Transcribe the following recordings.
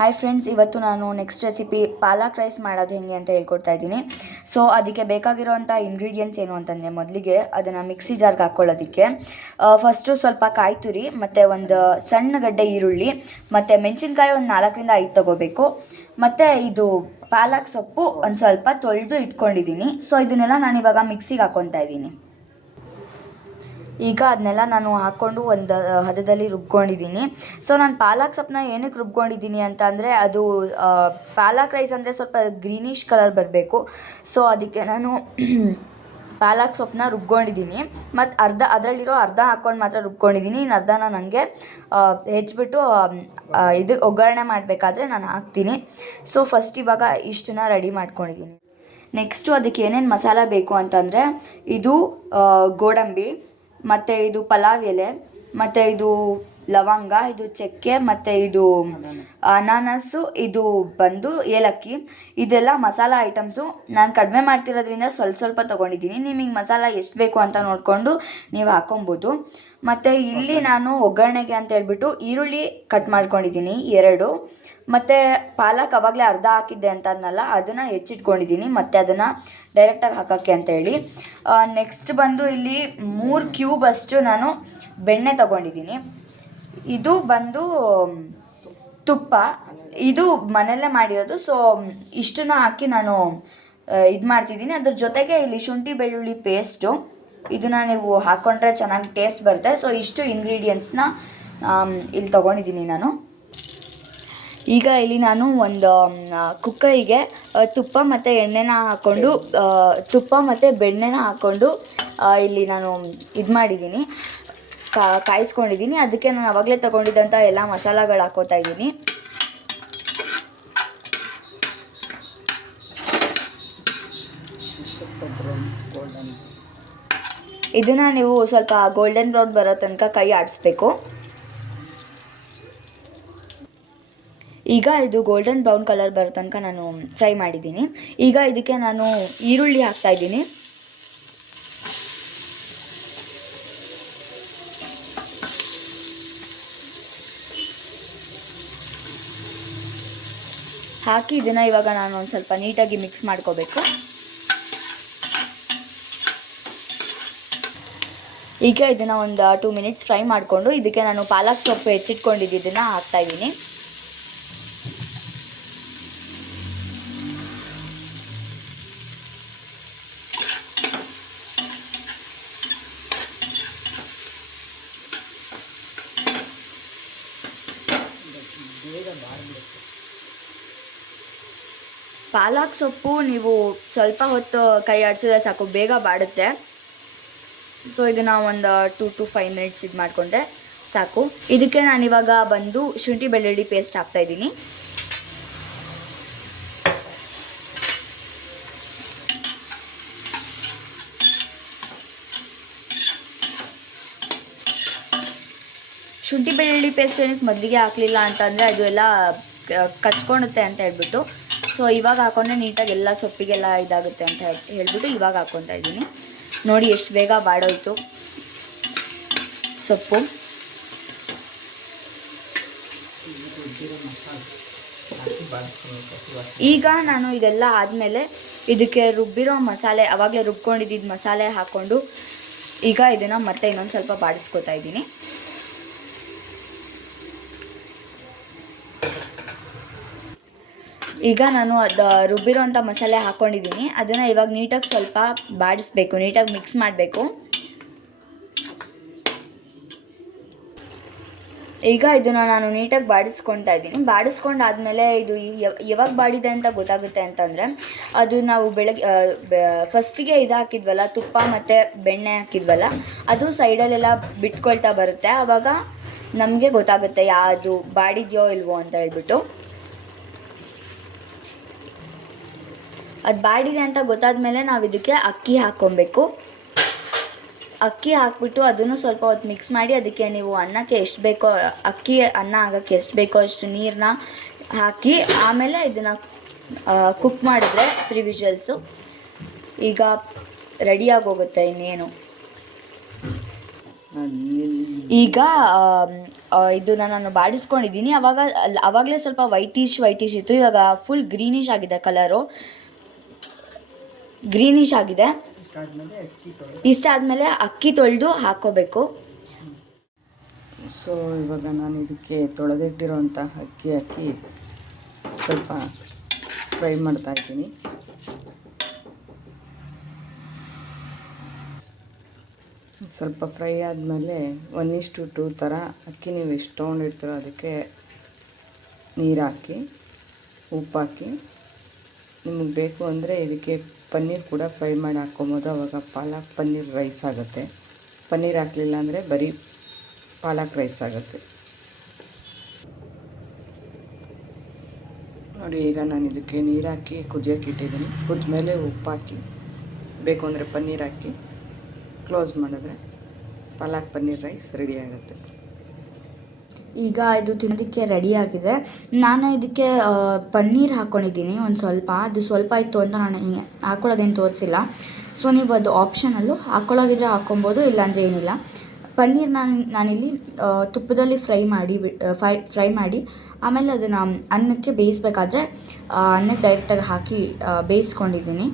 Hi friends, ಇವತ್ತು ನಾನು next recipe ಪಾಲಕ್ rice ಮಾಡೋದು ಹೆಂಗೆ ಅಂತ ಹೇಳ್ಕೊಡ್ತಾ ಇದ್ದೀನಿ. ಸೊ ಅದಕ್ಕೆ ಬೇಕಾಗಿರೋವಂಥ ಇಂಗ್ರೀಡಿಯೆಂಟ್ಸ್ ಏನು ಅಂತಂದರೆ, ಮೊದಲಿಗೆ ಅದನ್ನು ಮಿಕ್ಸಿ ಜಾರ್ಗೆ ಹಾಕ್ಕೊಳ್ಳೋದಕ್ಕೆ ಫಸ್ಟು ಸ್ವಲ್ಪ ಕಾಯಿ ತುರಿ ಮತ್ತು ಒಂದು ಸಣ್ಣ ಗಡ್ಡೆ ಈರುಳ್ಳಿ ಮತ್ತು ಮೆಣಸಿನ್ಕಾಯಿ ಒಂದು 4-5 ತೊಗೋಬೇಕು. ಮತ್ತು ಇದು ಪಾಲಕ್ ಸೊಪ್ಪು ಒಂದು ಸ್ವಲ್ಪ ತೊಳೆದು ಇಟ್ಕೊಂಡಿದ್ದೀನಿ. ಸೊ ಇದನ್ನೆಲ್ಲ ನಾನಿವಾಗ ಮಿಕ್ಸಿಗೆ ಹಾಕ್ಕೊತಾ ಇದ್ದೀನಿ. ಈಗ ಅದನ್ನೆಲ್ಲ ನಾನು ಹಾಕ್ಕೊಂಡು ಒಂದು ಹದದಲ್ಲಿ ರುಬ್ಕೊಂಡಿದ್ದೀನಿ. ಸೊ ನಾನು ಪಾಲಕ್ ಸೊಪ್ಪನ್ನ ಏನಕ್ಕೆ ರುಬ್ಕೊಂಡಿದ್ದೀನಿ ಅಂತ ಅಂದರೆ, ಅದು ಪಾಲಕ್ ರೈಸ್ ಅಂದರೆ ಸ್ವಲ್ಪ ಗ್ರೀನಿಷ್ ಕಲರ್ ಬರಬೇಕು. ಸೊ ಅದಕ್ಕೆ ನಾನು ಪಾಲಕ್ ಸೊಪ್ಪನ್ನ ರುಬ್ಕೊಂಡಿದ್ದೀನಿ. ಮತ್ತು ಅದರಲ್ಲಿರೋ ಅರ್ಧ ಹಾಕ್ಕೊಂಡು ಮಾತ್ರ ರುಬ್ಕೊಂಡಿದ್ದೀನಿ. ಇನ್ನು ಅರ್ಧನ ನನಗೆ ಹೆಚ್ಚಿಬಿಟ್ಟು ಇದು ಒಗ್ಗರಣೆ ಮಾಡಬೇಕಾದ್ರೆ ನಾನು ಹಾಕ್ತೀನಿ. ಸೊ ಫಸ್ಟ್ ಇವಾಗ ಇಷ್ಟನ್ನ ರೆಡಿ ಮಾಡ್ಕೊಂಡಿದ್ದೀನಿ. ನೆಕ್ಸ್ಟು ಅದಕ್ಕೆ ಏನೇನು ಮಸಾಲ ಬೇಕು ಅಂತಂದರೆ, ಇದು ಗೋಡಂಬಿ ಮತ್ತು ಇದು ಪಲಾವ್ ಎಲೆ ಮತ್ತು ಇದು ಲವಂಗ, ಇದು ಚಕ್ಕೆ ಮತ್ತು ಇದು ಅನಾನಸ್ಸು, ಇದು ಬಂದು ಏಲಕ್ಕಿ. ಇದೆಲ್ಲ ಮಸಾಲ ಐಟಮ್ಸು. ನಾನು ಕಡಿಮೆ ಮಾಡ್ತಿರೋದ್ರಿಂದ ಸ್ವಲ್ಪ ತೊಗೊಂಡಿದ್ದೀನಿ. ನಿಮಗೆ ಮಸಾಲ ಎಷ್ಟು ಬೇಕು ಅಂತ ನೋಡಿಕೊಂಡು ನೀವು ಹಾಕ್ಕೊಬೋದು. ಮತ್ತು ಇಲ್ಲಿ ನಾನು ಒಗ್ಗರಣೆಗೆ ಅಂತ ಹೇಳ್ಬಿಟ್ಟು ಈರುಳ್ಳಿ ಕಟ್ ಮಾಡ್ಕೊಂಡಿದ್ದೀನಿ 2. ಮತ್ತು ಪಾಲಕ್ ಆವಾಗಲೇ ಅರ್ಧ ಹಾಕಿದ್ದೆ ಅಂತ ಅನ್ನಲ್ಲ, ಅದನ್ನು ಹೆಚ್ಚಿಟ್ಕೊಂಡಿದ್ದೀನಿ. ಮತ್ತು ಅದನ್ನು ಡೈರೆಕ್ಟಾಗಿ ಹಾಕೋಕ್ಕೆ ಅಂತ ಹೇಳಿ. ನೆಕ್ಸ್ಟ್ ಬಂದು ಇಲ್ಲಿ 3 ಕ್ಯೂಬ್ ಅಷ್ಟು ನಾನು ಬೆಣ್ಣೆ ತೊಗೊಂಡಿದ್ದೀನಿ. ಇದು ಬಂದು ತುಪ್ಪ, ಇದು ಮನೆಯಲ್ಲೇ ಮಾಡಿರೋದು. ಸೊ ಇಷ್ಟನ್ನು ಹಾಕಿ ನಾನು ಇದು ಮಾಡ್ತಿದ್ದೀನಿ. ಅದ್ರ ಜೊತೆಗೆ ಇಲ್ಲಿ ಶುಂಠಿ ಬೆಳ್ಳುಳ್ಳಿ ಪೇಸ್ಟು, ಇದನ್ನು ನೀವು ಹಾಕ್ಕೊಂಡ್ರೆ ಚೆನ್ನಾಗಿ ಟೇಸ್ಟ್ ಬರುತ್ತೆ. ಸೊ ಇಷ್ಟು ಇಂಗ್ರೀಡಿಯೆಂಟ್ಸ್ನ ಇಲ್ಲಿ ತೊಗೊಂಡಿದ್ದೀನಿ ನಾನು. ಈಗ ಇಲ್ಲಿ ನಾನು ಒಂದು ಕುಕ್ಕರಿಗೆ ತುಪ್ಪ ಮತ್ತು ಎಣ್ಣೆನ ಹಾಕ್ಕೊಂಡು ತುಪ್ಪ ಮತ್ತು ಬೆಣ್ಣೆನ ಹಾಕ್ಕೊಂಡು ಇಲ್ಲಿ ನಾನು ಇದು ಮಾಡಿದ್ದೀನಿ, ಕಾಯಿಸ್ಕೊಂಡಿದ್ದೀನಿ. ಅದಕ್ಕೆ ನಾನು ಆವಾಗಲೇ ತೊಗೊಂಡಿದ್ದಂಥ ಎಲ್ಲ ಮಸಾಲಗಳು ಹಾಕ್ಕೋತಾ ಇದ್ದೀನಿ. ಇದನ್ನು ನೀವು ಸ್ವಲ್ಪ ಗೋಲ್ಡನ್ ಬ್ರೌನ್ ಬರೋ ತನಕ ಕೈ ಆಡಿಸ್ಬೇಕು. ಈಗ ಇದು ಗೋಲ್ಡನ್ ಬ್ರೌನ್ ಕಲರ್ ಬರೋ ತನಕ ನಾನು ಫ್ರೈ ಮಾಡಿದ್ದೀನಿ. ಈಗ ಇದಕ್ಕೆ ನಾನು ಈರುಳ್ಳಿ ಹಾಕ್ತಾಯಿದ್ದೀನಿ. ಹಾಕಿ ಇದನ್ನು ಇವಾಗ ನಾನು ಒಂದು ಸ್ವಲ್ಪ ನೀಟಾಗಿ ಮಿಕ್ಸ್ ಮಾಡ್ಕೋಬೇಕು. ಈಗ ಇದನ್ನು ಒಂದು 2 ಮಿನಿಟ್ಸ್ ಫ್ರೈ ಮಾಡಿಕೊಂಡು ಇದಕ್ಕೆ ನಾನು ಪಾಲಕ್ ಸೊಪ್ಪು ಹೆಚ್ಚಿಟ್ಕೊಂಡಿದ್ದನ್ನು ಹಾಕ್ತಾಯಿದ್ದೀನಿ. ಪಾಲಕ್ ಸೊಪ್ಪು ನೀವು ಸ್ವಲ್ಪ ಹೊತ್ತು ಕೈ ಆಡಿಸಿದ್ರೆ ಸಾಕು, ಬೇಗ ಬಾಡುತ್ತೆ. ಸೊ ಇದನ್ನು ಒಂದು 2 to 5 ಮಿನಿಟ್ಸ್ ಇದು ಮಾಡಿಕೊಂಡ್ರೆ ಸಾಕು. ಇದಕ್ಕೆ ನಾನಿವಾಗ ಬಂದು ಶುಂಠಿ ಬೆಳ್ಳುಳ್ಳಿ ಪೇಸ್ಟ್ ಹಾಕ್ತಾಯಿದ್ದೀನಿ. ಶುಂಠಿ ಬೆಳ್ಳುಳ್ಳಿ ಪೇಸ್ಟ್ ಏನಕ್ಕೆ ಮೊದಲಿಗೆ ಹಾಕಲಿಲ್ಲ ಅಂತಂದರೆ, ಅದು ಎಲ್ಲ ಕಚ್ಕೊಳುತ್ತೆ ಅಂತ ಹೇಳ್ಬಿಟ್ಟು. ಸೊ ಇವಾಗ ಹಾಕ್ಕೊಂಡ್ರೆ ನೀಟಾಗಿ ಎಲ್ಲ ಸೊಪ್ಪಿಗೆಲ್ಲ ಇದಾಗುತ್ತೆ ಅಂತ ಹೇಳ್ಬಿಟ್ಟು ಇವಾಗ ಹಾಕ್ಕೊತಾ ಇದ್ದೀನಿ. ನೋಡಿ ಎಷ್ಟು ಬೇಗ ಬಾಡೋಯ್ತು ಸೊಪ್ಪು. ಈಗ ನಾನು ಇದೆಲ್ಲ ಆದಮೇಲೆ ಇದಕ್ಕೆ ರುಬ್ಬಿರೋ ಮಸಾಲೆ, ಆವಾಗಲೇ ರುಬ್ಕೊಂಡಿದ್ದ ಮಸಾಲೆ ಹಾಕ್ಕೊಂಡು ಈಗ ಇದನ್ನು ಮತ್ತೆ ಇನ್ನೊಂದು ಸ್ವಲ್ಪ ಬಾಡಿಸ್ಕೊತಾ ಇದ್ದೀನಿ. ಈಗ ನಾನು ಅದು ರುಬ್ಬಿರೋಂಥ ಮಸಾಲೆ ಹಾಕ್ಕೊಂಡಿದ್ದೀನಿ. ಅದನ್ನು ಇವಾಗ ನೀಟಾಗಿ ಸ್ವಲ್ಪ ಬಾಡಿಸ್ಬೇಕು, ನೀಟಾಗಿ ಮಿಕ್ಸ್ ಮಾಡಬೇಕು. ಈಗ ಇದನ್ನು ನಾನು ನೀಟಾಗಿ ಬಾಡಿಸ್ಕೊತಾ ಇದ್ದೀನಿ. ಬಾಡಿಸ್ಕೊಂಡಾದಮೇಲೆ ಇದು ಯಾವಾಗ ಬಾಡಿದೆ ಅಂತ ಗೊತ್ತಾಗುತ್ತೆ ಅಂತಂದರೆ, ಅದು ನಾವು ಫಸ್ಟಿಗೆ ಇದು ಹಾಕಿದ್ವಲ್ಲ, ತುಪ್ಪ ಮತ್ತು ಬೆಣ್ಣೆ ಹಾಕಿದ್ವಲ್ಲ, ಅದು ಸೈಡಲ್ಲೆಲ್ಲ ಬಿಟ್ಕೊಳ್ತಾ ಬರುತ್ತೆ. ಆವಾಗ ನಮಗೆ ಗೊತ್ತಾಗುತ್ತೆ ಯಾವುದು ಬಾಡಿದೆಯೋ ಇಲ್ವೋ ಅಂತ ಹೇಳ್ಬಿಟ್ಟು. ಅದು ಬಾಡಿದೆ ಅಂತ ಗೊತ್ತಾದಮೇಲೆ ನಾವು ಇದಕ್ಕೆ ಅಕ್ಕಿ ಹಾಕ್ಕೊಬೇಕು. ಅಕ್ಕಿ ಹಾಕ್ಬಿಟ್ಟು ಅದನ್ನು ಸ್ವಲ್ಪ ಹೊತ್ತು ಮಿಕ್ಸ್ ಮಾಡಿ, ಅದಕ್ಕೆ ನೀವು ಅನ್ನಕ್ಕೆ ಎಷ್ಟು ಬೇಕೋ, ಅನ್ನ ಆಗೋಕ್ಕೆ ಎಷ್ಟು ಬೇಕೋ ಅಷ್ಟು ನೀರನ್ನ ಹಾಕಿ ಆಮೇಲೆ ಇದನ್ನು ಕುಕ್ ಮಾಡಿದ್ರೆ 3 ವಿಷಲ್ಸು ಈಗ ರೆಡಿಯಾಗಿ ಹೋಗುತ್ತೆ. ಇನ್ನೇನು ಈಗ ಇದನ್ನು ನಾನು ಬಾಡಿಸ್ಕೊಂಡಿದ್ದೀನಿ. ಆವಾಗಲೇ ಸ್ವಲ್ಪ ವೈಟಿಶ್ ಇತ್ತು, ಇವಾಗ ಫುಲ್ ಗ್ರೀನಿಶ್ ಆಗಿದೆ, ಕಲರು ಗ್ರೀನಿಶ್ ಆಗಿದೆ. ಇಷ್ಟಾದಮೇಲೆ ಅಕ್ಕಿ ತೊಳೆದು ಹಾಕ್ಕೋಬೇಕು. ಸೊ ಇವಾಗ ನಾನು ಇದಕ್ಕೆ ತೊಳೆದಿಟ್ಟಿರೋಂಥ ಅಕ್ಕಿ ಹಾಕಿ ಸ್ವಲ್ಪ ಫ್ರೈ ಮಾಡ್ತಾಯಿದ್ದೀನಿ. ಸ್ವಲ್ಪ ಫ್ರೈ ಆದಮೇಲೆ 1:2 ಥರ ಅಕ್ಕಿ ನೀವು ಎಷ್ಟು ತೊಗೊಂಡಿರ್ತೀರೋ ಅದಕ್ಕೆ ನೀರು ಹಾಕಿ, ಉಪ್ಪು ಹಾಕಿ, ನಿಮಗೆ ಬೇಕು ಅಂದರೆ ಇದಕ್ಕೆ ಪನ್ನೀರ್ ಕೂಡ ಫ್ರೈ ಮಾಡಿ ಹಾಕ್ಕೊಬೋದು. ಆವಾಗ ಪಾಲಕ್ ಪನ್ನೀರ್ ರೈಸ್ ಆಗುತ್ತೆ. ಪನ್ನೀರ್ ಹಾಕಲಿಲ್ಲ ಅಂದರೆ ಬರೀ ಪಾಲಕ್ ರೈಸ್ ಆಗುತ್ತೆ. ನೋಡಿ, ಈಗ ನಾನು ಇದಕ್ಕೆ ನೀರು ಹಾಕಿ ಕುದಿಯೋಕೆ ಇಟ್ಟಿದ್ದೀನಿ. ಕುದ್ಮೇಲೆ ಉಪ್ಪು ಹಾಕಿ, ಬೇಕು ಅಂದರೆ ಪನ್ನೀರ್ ಹಾಕಿ ಕ್ಲೋಸ್ ಮಾಡಿದ್ರೆ ಪಾಲಕ್ ಪನ್ನೀರ್ ರೈಸ್ ರೆಡಿ ಆಗುತ್ತೆ. ಈಗ ಇದು ತಿನ್ನೋದಕ್ಕೆ ರೆಡಿಯಾಗಿದೆ. ನಾನು ಇದಕ್ಕೆ ಪನ್ನೀರ್ ಹಾಕ್ಕೊಂಡಿದ್ದೀನಿ ಒಂದು ಸ್ವಲ್ಪ. ಅದು ಸ್ವಲ್ಪ ಇತ್ತು ಅಂತ ನಾನು ಹಿಂಗೆ ಹಾಕ್ಕೊಳ್ಳೋದೇನು ತೋರಿಸಿಲ್ಲ. ಸೊ ನೀವು ಅದು ಆಪ್ಷನಲ್ಲು, ಹಾಕ್ಕೊಳ್ಳೋಗಿದ್ರೆ ಹಾಕ್ಕೊಬೋದು, ಇಲ್ಲಾಂದರೆ ಏನಿಲ್ಲ. ಪನ್ನೀರ್ ನಾನಿಲ್ಲಿ ತುಪ್ಪದಲ್ಲಿ ಫ್ರೈ ಮಾಡಿ ಆಮೇಲೆ ಅದನ್ನು ಅನ್ನಕ್ಕೆ ಬೇಯಿಸ್ಬೇಕಾದ್ರೆ ಅನ್ನಕ್ಕೆ ಡೈರೆಕ್ಟಾಗಿ ಹಾಕಿ ಬೇಯಿಸ್ಕೊಂಡಿದ್ದೀನಿ.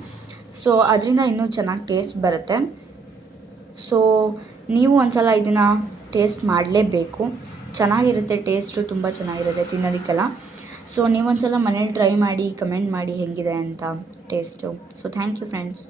ಸೊ ಅದರಿಂದ ಇನ್ನೂ ಚೆನ್ನಾಗಿ ಟೇಸ್ಟ್ ಬರುತ್ತೆ. ಸೊ ನೀವು ಒಂದ್ಸಲ ಇದನ್ನು ಟೇಸ್ಟ್ ಮಾಡಲೇಬೇಕು. ಚೆನ್ನಾಗಿರುತ್ತೆ, ಟೇಸ್ಟು ತುಂಬ ಚೆನ್ನಾಗಿರುತ್ತೆ ತಿನ್ನೋದಕ್ಕೆಲ್ಲ. ಸೊ ನೀವೊಂದ್ಸಲ ಮನೇಲಿ ಟ್ರೈ ಮಾಡಿ ಕಮೆಂಟ್ ಮಾಡಿ ಹೇಗಿದೆ ಅಂತ taste. So thank you friends.